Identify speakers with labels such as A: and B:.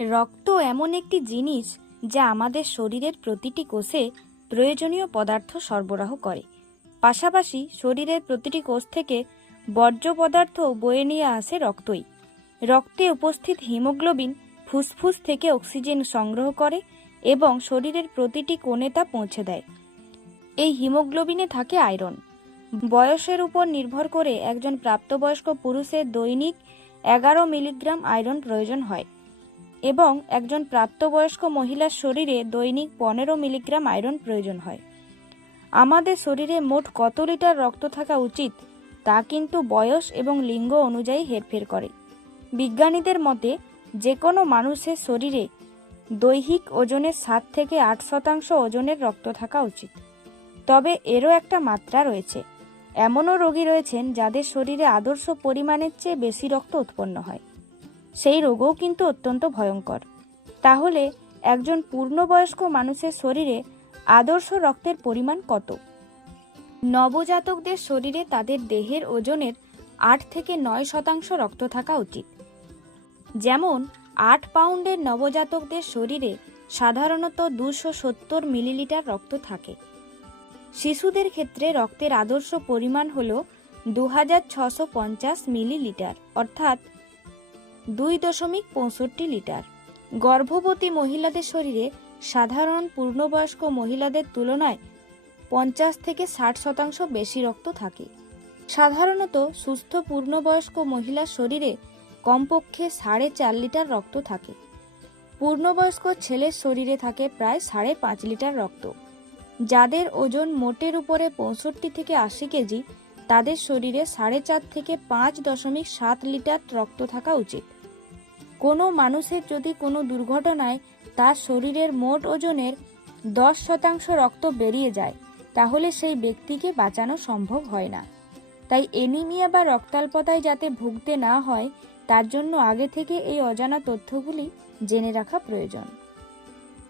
A: রক্ত এমন একটি জিনিস যা আমাদের শরীরের প্রতিটি কোষে প্রয়োজনীয় পদার্থ সরবরাহ করে। পাশাপাশি শরীরের প্রতিটি কোষ থেকে বর্জ্য পদার্থ বয়ে নিয়ে আসে রক্তই। রক্তে উপস্থিত হিমোগ্লোবিন ফুসফুস থেকে অক্সিজেন সংগ্রহ করে এবং শরীরের প্রতিটি কোণে তা পৌঁছে দেয়। এই হিমোগ্লোবিনে থাকে আয়রন। বয়সের উপর নির্ভর করে একজন প্রাপ্তবয়স্ক পুরুষের দৈনিক এগারো মিলিগ্রাম আয়রন প্রয়োজন হয়। এবং একজন প্রাপ্তবয়স্ক মহিলার শরীরে দৈনিক পনেরো মিলিগ্রাম আয়রন প্রয়োজন হয়। আমাদের শরীরে মোট কত লিটার রক্ত থাকা উচিত, তা কিন্তু বয়স এবং লিঙ্গ অনুযায়ী হেরফের করে। বিজ্ঞানীদের মতে যে কোনো মানুষের শরীরে দৈহিক ওজনের সাত থেকে আট শতাংশ ওজনের রক্ত থাকা উচিত। তবে এরও একটা মাত্রা রয়েছে। এমনও রোগী রয়েছেন যাদের শরীরে আদর্শ পরিমাণের চেয়ে বেশি রক্ত উৎপন্ন হয়। সেই রোগও কিন্তু অত্যন্ত ভয়ঙ্কর। তাহলে একজন পূর্ণবয়স্ক মানুষের শরীরে আদর্শ রক্তের পরিমাণ কত? নবজাতকদের শরীরে তাদের দেহের ওজনের আট থেকে নয় শতাংশ রক্ত থাকা উচিত। যেমন, আট পাউন্ডের নবজাতকদের শরীরে সাধারণত দুশো সত্তর মিলিলিটার রক্ত থাকে। শিশুদের ক্ষেত্রে রক্তের আদর্শ পরিমাণ হল দু মিলিলিটার, অর্থাৎ দুই দশমিক পঁয়ষট্টি লিটার। গর্ভবতী মহিলাদের শরীরে সাধারণ পূর্ণবয়স্ক মহিলাদের তুলনায় পঞ্চাশ থেকে ষাট শতাংশ বেশি রক্ত থাকে। সাধারণত সুস্থ পূর্ণবয়স্ক মহিলার শরীরে কমপক্ষে সাড়ে চার লিটার রক্ত থাকে। পূর্ণবয়স্ক ছেলের শরীরে থাকে প্রায় সাড়ে পাঁচ লিটার রক্ত। যাদের ওজন মোটের উপরে পঁয়ষট্টি থেকে আশি কেজি, তাদের শরীরে সাড়ে চার থেকে পাঁচ দশমিক সাত লিটার রক্ত থাকা উচিত। কোনো মানুষের যদি কোনো দুর্ঘটনায় তার শরীরের মোট ওজনের দশ শতাংশ রক্ত বেরিয়ে যায়, তাহলে সেই ব্যক্তিকে বাঁচানো সম্ভব হয় না। তাই এনিমিয়া বা রক্তাল্পতায় যাতে ভুগতে না হয়, তার জন্য আগে থেকে এই অজানা তথ্যগুলি জেনে রাখা প্রয়োজন।